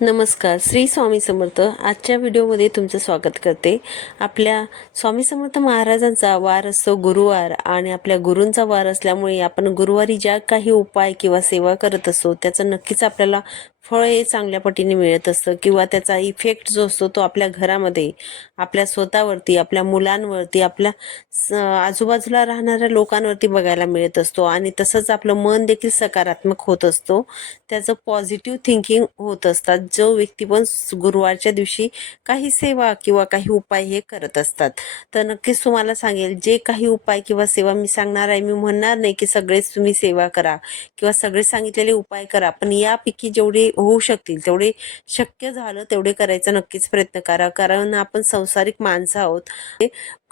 नमस्कार श्री स्वामी समर्थ. आजच्या व्हिडिओमध्ये तुमचं स्वागत करते. आपल्या स्वामी समर्थ महाराजांचा वार असतो गुरुवार आणि आपल्या गुरूंचा वार असल्यामुळे आपण गुरुवारी ज्या काही उपाय किंवा सेवा करत असतो त्याचं नक्कीच आपल्याला फळ हे चांगल्या पटीने मिळत असतं किंवा त्याचा इफेक्ट जो असतो तो आपल्या घरामध्ये आपल्या स्वतःवरती आपल्या मुलांवरती आपल्या स- आजूबाजूला राहणाऱ्या लोकांवरती बघायला मिळत असतो. आणि तसंच आपलं मन देखील सकारात्मक होत असतो. त्याचं पॉझिटिव्ह थिंकिंग होत असतात. जो व्यक्ती पण गुरुवारच्या दिवशी काही सेवा किंवा काही उपाय हे करत असतात. तर नक्कीच तुम्हाला सांगेल जे काही उपाय किंवा सेवा मी सांगणार आहे मी म्हणणार नाही की सगळेच तुम्ही सेवा करा किंवा सगळे सांगितलेले उपाय करा. पण यापैकी जेवढे होऊ शकतील. तेवढे शक्य झालं तेवढे करायचा नक्कीच प्रयत्न करा. कारण आपण संसारिक माणसं आहोत.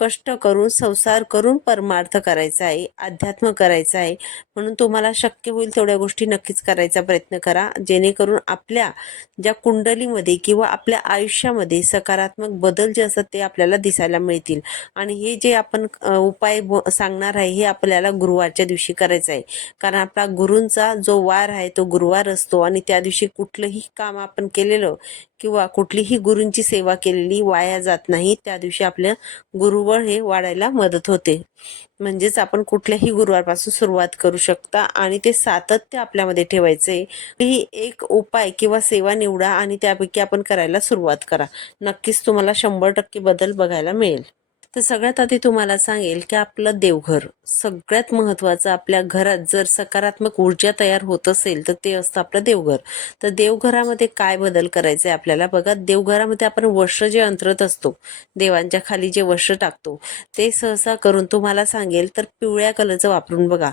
कष्ट करून संसार करून परमार्थ करायचा आहे. अध्यात्म करायचा आहे. म्हणून तुम्हाला शक्य होईल तेवढ्या गोष्टी नक्कीच करायचा प्रयत्न करा. जेणेकरून आपल्या ज्या कुंडलीमध्ये किंवा आपल्या आयुष्यामध्ये सकारात्मक बदल जे असतात ते आपल्याला दिसायला मिळतील. आणि हे जे आपण उपाय सांगणार आहे हे आपल्याला गुरुवारच्या दिवशी करायचं आहे. कारण आपला गुरूंचा जो वार आहे तो गुरुवार असतो. आणि त्या दिवशी कुठलंही काम आपण केलेलं किंवा कुठलीही गुरूंची सेवा केलेली वाया जात नाही त्या दिवशी आपल्या गुरुबळ हे वाढायला मदत होते. म्हणजेच आपण कुठल्याही गुरुवारपासून सुरुवात करू शकता आणि ते सातत्य आपल्यामध्ये ठेवायचे. ही एक उपाय किंवा सेवा निवडा आणि त्यापैकी आपण करायला सुरुवात करा. नक्कीच तुम्हाला शंभर टक्के बदल बघायला मिळेल. तर सगळ्यात आधी तुम्हाला सांगेल की आपलं देवघर सगळ्यात महत्त्वाचं आपल्या घरात जर सकारात्मक ऊर्जा तयार होत असेल तर ते असतं आपलं देवघर. तर देवघरामध्ये काय बदल करायचे आपल्याला? बघा देवघरामध्ये आपण वस्त्र जे अंतरत असतो देवांच्या खाली जे वस्त्र टाकतो ते सहसा करून तुम्हाला सांगेल तर पिवळ्या कलरचं वापरून बघा.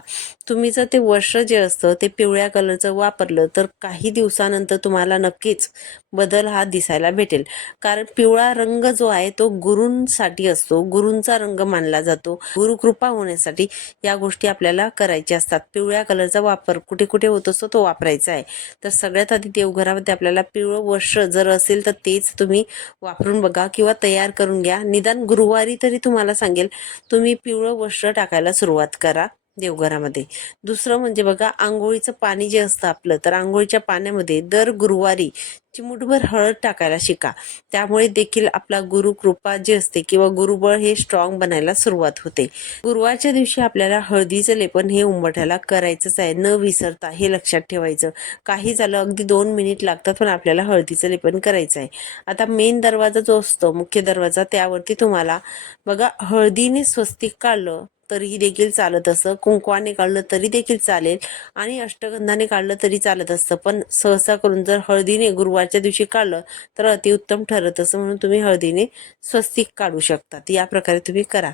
तुम्ही जर ते वस्त्र जे असतं ते पिवळ्या कलरचं वापरलं तर काही दिवसानंतर तुम्हाला नक्कीच बदल हा दिसायला भेटेल. कारण पिवळा रंग जो आहे तो गुरूंसाठी असतो. गुरूंचा रंग मानला जातो. गुरुकृपा होण्यासाठी या गोष्टी आपल्याला करायच्या असतात. पिवळ्या कलरचा वापर कुठे कुठे होत असतो तो वापरायचा आहे. तर सगळ्यात आधी देवघरामध्ये आपल्याला पिवळं वस्त्र जर असेल तर तेच तुम्ही वापरून बघा किंवा तयार करून घ्या. निदान गुरुवारी तरी तुम्हाला सांगेल तुम्ही पिवळं वस्त्र टाकायला सुरुवात करा. देवघरामध्ये. दुसरं म्हणजे बघा आंघोळीचं पाणी जे असतं आपलं तर आंघोळीच्या पाण्यामध्ये दर गुरुवारी चिमुटभर हळद टाकायला शिका. त्यामुळे देखील आपला गुरु कृपा जी असते किंवा गुरुबळ हे स्ट्रॉंग बनायला सुरुवात होते. गुरुवारच्या दिवशी आपल्याला हळदीचं लेपन हे उंबरठ्याला करायचंच आहे. न विसरता हे लक्षात ठेवायचं. काही झालं अगदी दोन मिनिट लागतात पण आपल्याला हळदीचं लेपन करायचं आहे. आता मेन दरवाजा जो असतो मुख्य दरवाजा त्यावरती तुम्हाला बघा हळदीने स्वस्तिक काढलं तरीही देखील चालत असं. कुंकवाने काढलं तरी देखील चालेल आणि अष्टगंधाने काढलं तरी चालत असतं. पण सहसा करून जर हळदीने गुरुवारच्या दिवशी काढलं तर अतिउत्तम ठरत असं म्हणून तुम्ही हळदीने स्वस्तिक काढू शकतात. या प्रकारे तुम्ही करा.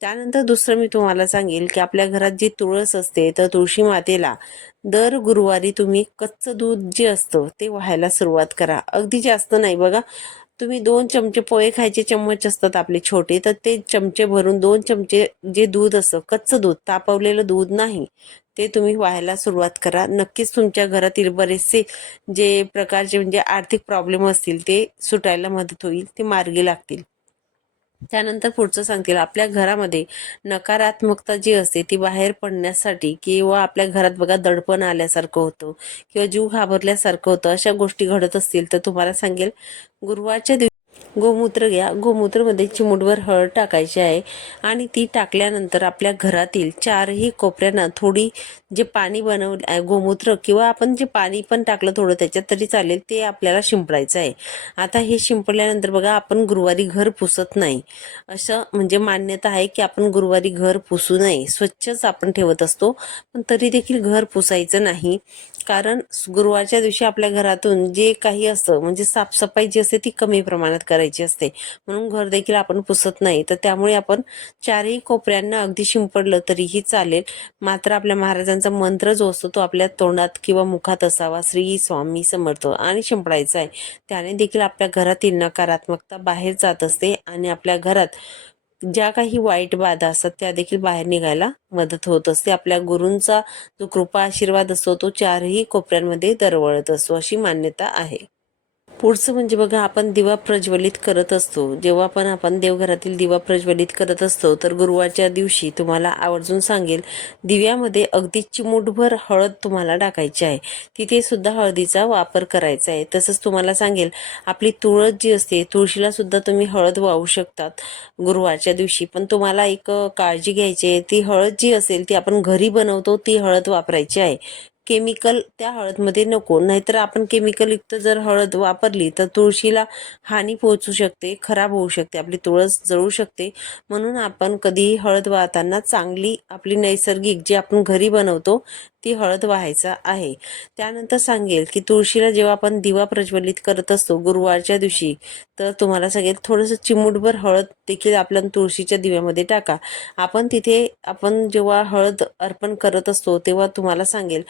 त्यानंतर दुसरं मी तुम्हाला सांगेल की आपल्या घरात जी तुळस असते तर तुळशी मातेला दर गुरुवारी तुम्ही कच्चं दूध जे असतं ते व्हायला सुरुवात करा. अगदी जास्त नाही बघा. तुम्ही दोन चमचे पोहे खायचे चम्मच असतात आपले छोटे तर ते चमचे भरून दोन चमचे जे दूध असतं कच्चं दूध तापवलेलं दूध नाही ते तुम्ही व्हायला सुरुवात करा. नक्कीच तुमच्या घरातील बरेचसे जे प्रकारचे म्हणजे आर्थिक प्रॉब्लेम असतील ते सुटायला मदत होईल ते मार्गी लागतील. त्यानंतर पुढचं सांगतील आपल्या घरामध्ये नकारात्मकता जी असते ती बाहेर पडण्यासाठी किंवा आपल्या घरात बघा दडपण आल्यासारखं होतं किंवा जीव घाबरल्यासारखं होतं अशा गोष्टी घडत असतील तर तुम्हाला सांगेल गुरुवारच्या दिवशी गोमूत्र घ्या. गोमूत्रमध्ये चिमुटभर हळद टाकायची आहे आणि ती टाकल्यानंतर आपल्या घरातील चारही कोपऱ्यांना थोडी जे पाणी बनवलं गोमूत्र किंवा आपण जे पाणी पण टाकलं थोडं त्याच्यात तरी चालेल ते आपल्याला शिंपडायचं आहे. आता हे शिंपडल्यानंतर बघा आपण गुरुवारी घर पुसत नाही. असं म्हणजे मान्यता आहे की आपण गुरुवारी घर पुसू नये. स्वच्छच आपण ठेवत असतो पण तरी देखील घर पुसायचं नाही. कारण गुरुवारच्या दिवशी आपल्या घरातून जे काही असतं म्हणजे साफसफाई जी असते ती कमी प्रमाणात करायची असते. म्हणून घर देखील आपण पुसत नाही. तर त्यामुळे आपण चारही कोपऱ्यांना अगदी शिंपडलं तरीही चालेल. मात्र आपल्या महाराजांचं मंत्र जो असतो तो आपल्या तोंडात किंवा मुखात असावा. श्री स्वामी समर्थ. आणि शिंपडायचा आहे. त्याने देखील आपल्या घरातील नकारात्मकता बाहेर जात असते आणि आपल्या घरात ज्या काही वाईट बाधा असतात त्या देखील बाहेर निघायला मदत होत असते. आपल्या गुरूंचा जो कृपा आशीर्वाद असतो तो चारही कोपऱ्यांमध्ये दरवळत असतो अशी मान्यता आहे. पुढचं म्हणजे बघा आपण दिवा प्रज्वलित करत असतो. जेव्हा पण आपण देवघरातील दिवा प्रज्वलित करत असतो तर गुरुवारच्या दिवशी तुम्हाला आवर्जून सांगेल दिव्यामध्ये अगदी चिमूटभर हळद तुम्हाला टाकायची आहे. तिथे सुद्धा हळदीचा वापर करायचा आहे. तसंच तुम्हाला सांगेल आपली तुळस जी असते तुळशीला सुद्धा तुम्ही हळद वाहू शकतात गुरुवारच्या दिवशी. पण तुम्हाला एक काळजी घ्यायची आहे ती हळद जी असेल ती आपण घरी बनवतो ती हळद वापरायची आहे. केमिकल त्या हळदमध्ये नको. नाहीतर आपण केमिकलयुक्त जर हळद वापरली तर तुळशीला हानी पोहोचू शकते खराब होऊ शकते आपली तुळस जळू शकते. म्हणून आपण कधीही हळद वाहताना चांगली आपली नैसर्गिक जी आपण घरी बनवतो ती हळद व्हायचा आहे. त्यानंतर सांगेल की तुळशीला जेव्हा आपण दिवा प्रज्वलित करत असतो गुरुवारच्या दिवशी तर तुम्हाला सांगेल थोडंसं चिमूटभर हळद देखील आपल्या तुळशीच्या दिव्यामध्ये टाका. आपण तिथे आपण जेव्हा हळद अर्पण करत असतो तेव्हा तुम्हाला सांगेल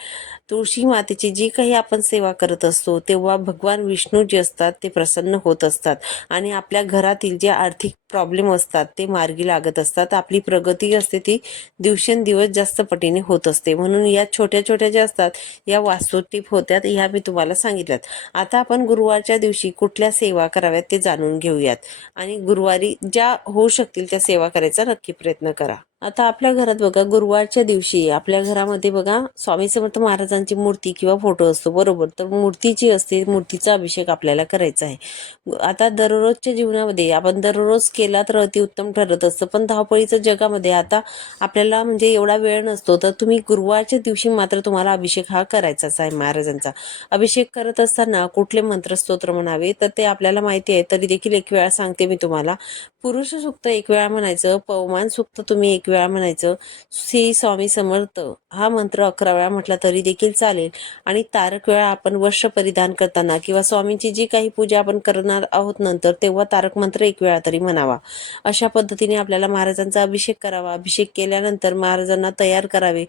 तुळशी मातेची जी काही आपण सेवा करत असतो तेव्हा भगवान विष्णू जे असतात ते प्रसन्न होत असतात. आणि आपल्या घरातील जे आर्थिक प्रॉब्लेम असतात ते मार्गी लागत असतात. आपली प्रगती असते ती दिवसेंदिवस जास्त पटीने होत असते. म्हणून या छोट्या छोट्या ज्या असतात या वास्तू टीप होत्यात ह्या मी तुम्हाला सांगितल्यात. आता आपण गुरुवारच्या दिवशी कुठल्या सेवा कराव्यात ते जाणून घेऊयात. आणि गुरुवारी ज्या होऊ शकतील त्या सेवा करायचा नक्की प्रयत्न करा. आता आपल्या घरात बघा गुरुवारच्या दिवशी आपल्या घरामध्ये बघा स्वामी समर्थ महाराजांची मूर्ती किंवा फोटो असतो बरोबर? तर मूर्ती जी असते मूर्तीचा अभिषेक आपल्याला करायचा आहे. आता दररोजच्या जीवनामध्ये आपण दररोज केला तर अतिउत्तम ठरत असतं पण धावपळीच्या जगामध्ये आता आपल्याला म्हणजे एवढा वेळ नसतो तर तुम्ही गुरुवारच्या दिवशी मात्र तुम्हाला अभिषेक हा करायचाच आहे महाराजांचा. अभिषेक करत असताना कुठले मंत्रस्तोत्र म्हणावे? तर ते आपल्याला माहिती आहे तरी देखील एक वेळा सांगते मी तुम्हाला. पुरुष सुक्त एक वेळा म्हणायचं पवमान सुक्त तुम्ही एक एक वेळा म्हणायचं श्री स्वामी समर्थ. हा मंत्र अकरा वेळा म्हटला तरी देखील चालेल. आणि तारक वेळा आपण वस्त्र परिधान करताना किंवा स्वामींची जी काही पूजा आपण करणार आहोत नंतर तेव्हा तारक मंत्र एक वेळा तरी म्हणावा. अशा पद्धतीने आपल्याला महाराजांचा अभिषेक करावा. अभिषेक केल्यानंतर महाराजांना तयार करावे.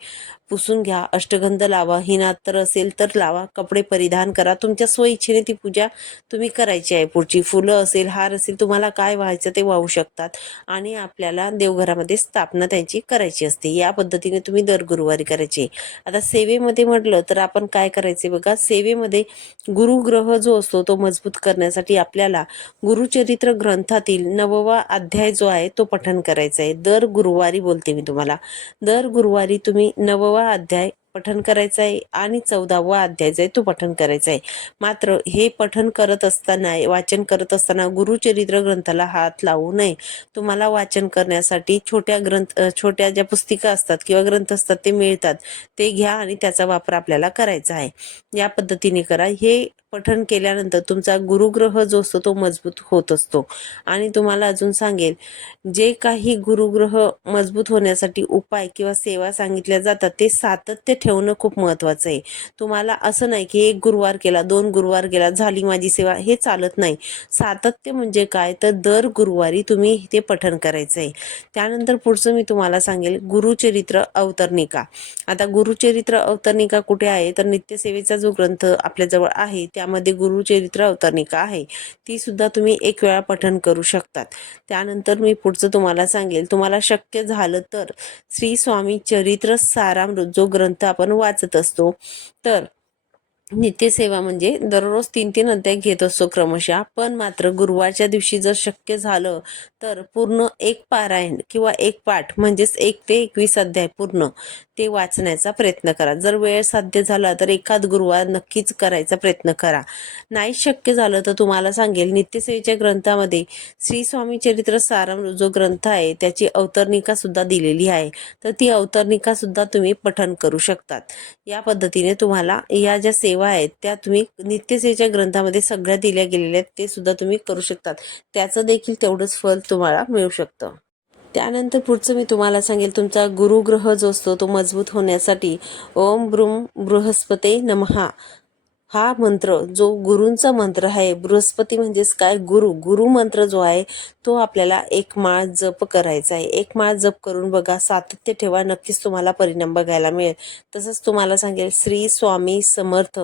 पुसून घ्या अष्टगंध लावा हिनात तर असेल तर लावा कपडे परिधान करा. तुमच्या स्वइच्छेने ती पूजा तुम्ही करायची आहे. पुढची फुलं असेल हार असेल तुम्हाला काय व्हायचं ते वाहू शकतात. आणि आपल्याला देवघरामध्ये स्थापना त्यांची करायची असते. या पद्धतीने तुम्ही दर गुरुवारी करायची. आता सेवेमध्ये म्हटलं तर आपण काय करायचे बघा? सेवेमध्ये गुरुग्रह जो असतो तो मजबूत करण्यासाठी आपल्याला गुरुचरित्र ग्रंथातील नववा अध्याय जो आहे तो पठन करायचा आहे. दर गुरुवारी बोलते मी तुम्हाला. दर गुरुवारी तुम्ही नववा अध्याय पठन करायचं आहे आणि चौदावा अध्याय जो आहे तो पठन करायचा आहे. मात्र हे पठन करत असताना वाचन करत असताना गुरुचरित्र ग्रंथाला हात लावू नये. तुम्हाला वाचन करण्यासाठी छोट्या ग्रंथ छोट्या ज्या पुस्तिका असतात किंवा ग्रंथ असतात ते मिळतात. ते घ्या आणि त्याचा वापर आपल्याला करायचा आहे. या पद्धतीने करा. हे पठन केल्यानंतर तुमचा गुरुग्रह जो असतो तो मजबूत होत असतो. आणि तुम्हाला अजून सांगेल जे काही गुरुग्रह मजबूत होण्यासाठी उपाय किंवा सेवा सांगितल्या जातात ते सातत्य ठेवणं खूप महत्वाचं आहे. तुम्हाला असं नाही की एक गुरुवार केला दोन गुरुवार केला झाली माझी सेवा हे चालत नाही. सातत्य म्हणजे काय? तर दर गुरुवारी तुम्ही ते पठन करायचं आहे. त्यानंतर पुढचं मी तुम्हाला सांगेल गुरुचरित्र अवतरणिका. आता गुरुचरित्र अवतरणिका कुठे आहे? तर नित्यसेवेचा जो ग्रंथ आपल्याजवळ आहे त्या त्यामध्ये गुरुचरित्र अवतरणिका आहे ती सुद्धा तुम्ही एक वेळा पठन करू शकतात. त्यानंतर मी पुढचं तुम्हाला सांगेल. तुम्हाला शक्य झालं तर श्री स्वामी चरित्र सारामृत जो ग्रंथ आपण वाचत असतो तर नित्यसेवा म्हणजे दररोज तीन तीन अध्याय घेत असतो क्रमशः. पण मात्र गुरुवारच्या दिवशी जर शक्य झालं तर पूर्ण एक पारायण किंवा एक पाठ म्हणजेच एक ते एकवीस अध्याय पूर्ण ते वाचण्याचा प्रयत्न करा. जर वेळ साध्य झाला तर एखाद गुरुवार नक्कीच करायचा प्रयत्न करा. नाही शक्य झालं तर तुम्हाला सांगेल नित्यसेवेच्या ग्रंथामध्ये श्री स्वामी चरित्र सारम जो ग्रंथ आहे त्याची अवतरणिका सुद्धा दिलेली आहे. तर ती अवतरणिका सुद्धा तुम्ही पठन करू शकतात. या पद्धतीने तुम्हाला या ज्या सेवा आहेत त्या तुम्ही नित्यसेवेच्या ग्रंथामध्ये सगळ्या दिल्या गेलेल्या आहेत ते सुद्धा तुम्ही करू शकतात. त्याचं देखील तेवढंच फल तुम्हाला मिळू शकतं. त्यानंतर पुढचं मी तुम्हाला सांगेल तुमचा गुरुग्रह जो असतो तो मजबूत होण्यासाठी ओम ब्रुम बृहस्पते नमहा. हा मंत्र जो गुरूंचा मंत्र आहे बृहस्पती म्हणजेच काय? गुरु. गुरु मंत्र जो आहे तो आपल्याला एक माळ जप करायचा आहे. एक माळ जप करून बघा सातत्य ठेवा नक्कीच तुम्हाला परिणाम बघायला मिळेल. तसंच तुम्हाला सांगेल श्री स्वामी समर्थ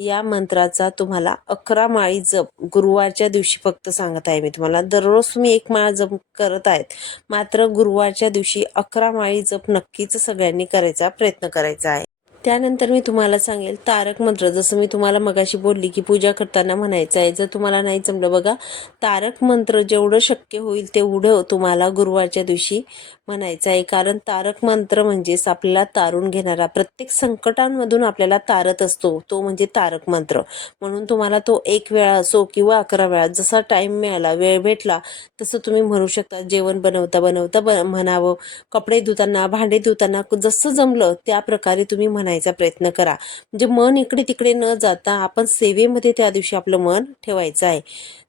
या मंत्राचा तुम्हाला अकरा माळी जप गुरुवारच्या दिवशी फक्त सांगत आहे मी तुम्हाला. दररोज तुम्ही एक माळ जप करत आहेत. मात्र गुरुवारच्या दिवशी अकरा माळी जप नक्कीच सगळ्यांनी करायचा प्रयत्न करायचा आहे. त्यानंतर मी तुम्हाला सांगेल तारक मंत्र. जसं मी तुम्हाला मगाशी बोलली की पूजा करताना म्हणायचं आहे जर तुम्हाला नाही जमलं बघा तारक मंत्र जेवढं शक्य होईल तेवढं तुम्हाला गुरुवारच्या दिवशी म्हणायचं आहे. कारण तारक मंत्र म्हणजेच आपल्याला तारून घेणारा प्रत्येक संकटांमधून आपल्याला तारत असतो तो म्हणजे तारक मंत्र. म्हणून तुम्हाला तो एक वेळा असो किंवा अकरा वेळा जसा टाइम मिळाला वेळ भेटला तसं तुम्ही म्हणू शकता. जेवण बनवता बनवता ब म्हणावं. कपडे धुताना भांडे धुताना जसं जमलं त्या प्रकारे तुम्ही म्हणायचं प्रयत्न करा. म्हणजे मन इकडे तिकडे न जाता आपण सेवेमध्ये त्या दिवशी आपलं मन ठेवायचं आहे.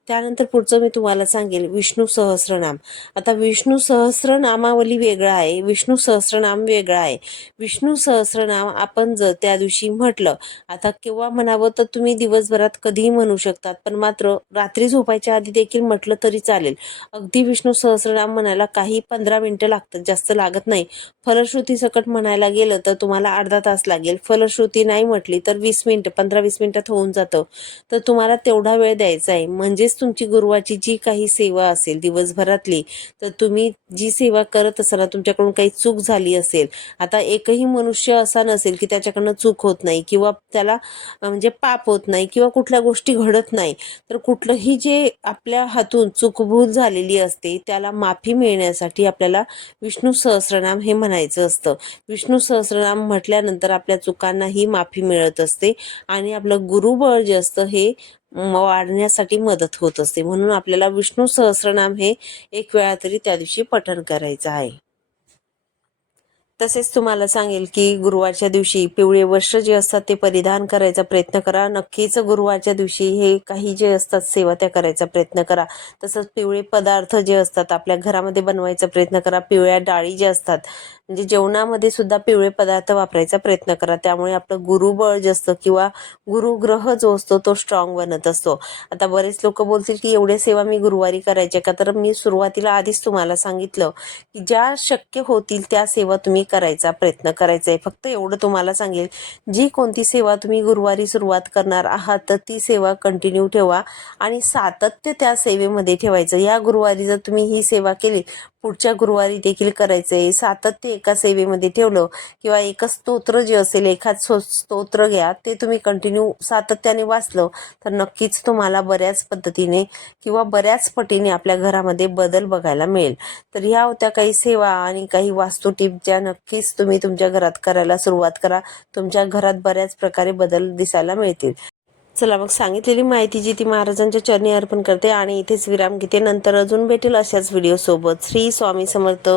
त्यानंतर पुढचं मी तुम्हाला सांगेल विष्णू सहस्रनाम. आता विष्णू सहस्रनामावली वेगळा आहे विष्णू सहस्रनाम वेगळा आहे. विष्णू सहस्रनाम आपण जर त्या दिवशी म्हटलं आता केव्हा म्हणावं तर तुम्ही दिवसभरात कधीही म्हणू शकतात पण मात्र रात्री झोपायच्या आधी देखील म्हटलं तरी चालेल. अगदी विष्णू सहस्रनाम म्हणायला काही पंधरा मिनिटं लागतात जास्त लागत नाही. फलश्रुती सकट म्हणायला गेलं तर तुम्हाला अर्धा तास लागेल. फलश्रुती नाही म्हटली तर वीस मिनिटं पंधरा वीस मिनिटात होऊन जातं. तर तुम्हाला तेवढा वेळ द्यायचा आहे. म्हणजेच तुमची गुरुवाची जी काही सेवा असेल दिवसभरातली तर तुम्ही जी सेवा करत असताना तुमच्याकडून काही चूक झाली असेल आता एकही मनुष्य असा नसेल की त्याच्याकडनं चूक होत नाही किंवा त्याला म्हणजे पाप होत नाही किंवा कुठल्या गोष्टी घडत नाही तर कुठलंही जे आपल्या हातून चूकभूत झालेली असते त्याला माफी मिळण्यासाठी आपल्याला विष्णू सहस्रनाम हे म्हणायचं असतं. विष्णू सहस्रनाम म्हटल्यानंतर आपल्या चुकांनाही माफी मिळत असते आणि आपलं गुरुबळ जे असतं हे वाढण्यासाठी मदत होत असते. म्हणून आपल्याला विष्णू सहस्रनाम हे एक वेळा तरी त्या दिवशी पठण करायचं आहे. तसेच तुम्हाला सांगेल की गुरुवारच्या दिवशी पिवळे वस्त्र जे असतात ते परिधान करायचा प्रयत्न करा. नक्कीच गुरुवारच्या दिवशी हे काही जे असतात सेवा त्या करायचा प्रयत्न करा. तसंच पिवळे पदार्थ जे असतात आपल्या घरामध्ये बनवायचा प्रयत्न करा. पिवळ्या डाळी ज्या असतात म्हणजे जेवणामध्ये सुद्धा पिवळे पदार्थ वापरायचा प्रयत्न करा. त्यामुळे आपलं गुरुबळ जे असतं किंवा गुरुग्रह जो असतो तो स्ट्रॉंग बनत असतो. आता बरेच लोक बोलतील की एवढे सेवा मी गुरुवारी करायच्या का? तर मी सुरुवातीला आधीच तुम्हाला सांगितलं की ज्या शक्य होतील त्या सेवा तुम्ही करायचा प्रयत्न करायचा आहे. फक्त एवढं तुम्हाला सांगेल जी कोणती सेवा तुम्ही गुरुवारी सुरुवात करणार आहात तर ती सेवा कंटिन्यू ठेवा आणि सातत्य त्या सेवेमध्ये ठेवायचं. या गुरुवारी जर तुम्ही ही सेवा केली पुढच्या गुरुवारी देखील करायचं आहे सातत्य एका सेवेमध्ये ठेवलं किंवा एकच स्तोत्र जे असेल एखाद सो- स्तोत्र घ्या ते तुम्ही कंटिन्यू सातत्याने वाचलं तर नक्कीच तुम्हाला बऱ्याच पद्धतीने किंवा बऱ्याच पटीने आपल्या घरामध्ये बदल बघायला मिळेल. तर ह्या होत्या काही सेवा आणि काही वास्तू टिप ज्या नक्कीच तुम्ही तुमच्या घरात करायला सुरुवात करा. तुमच्या घरात बऱ्याच प्रकारे बदल दिसायला मिळतील. चला मग सांगितलेली माहिती जी ती महाराजांच्या चरणी अर्पण करते आणि इथेच विराम घेते. नंतर अजून भेटेल अशाच व्हिडिओ सोबत. श्री स्वामी समर्थ.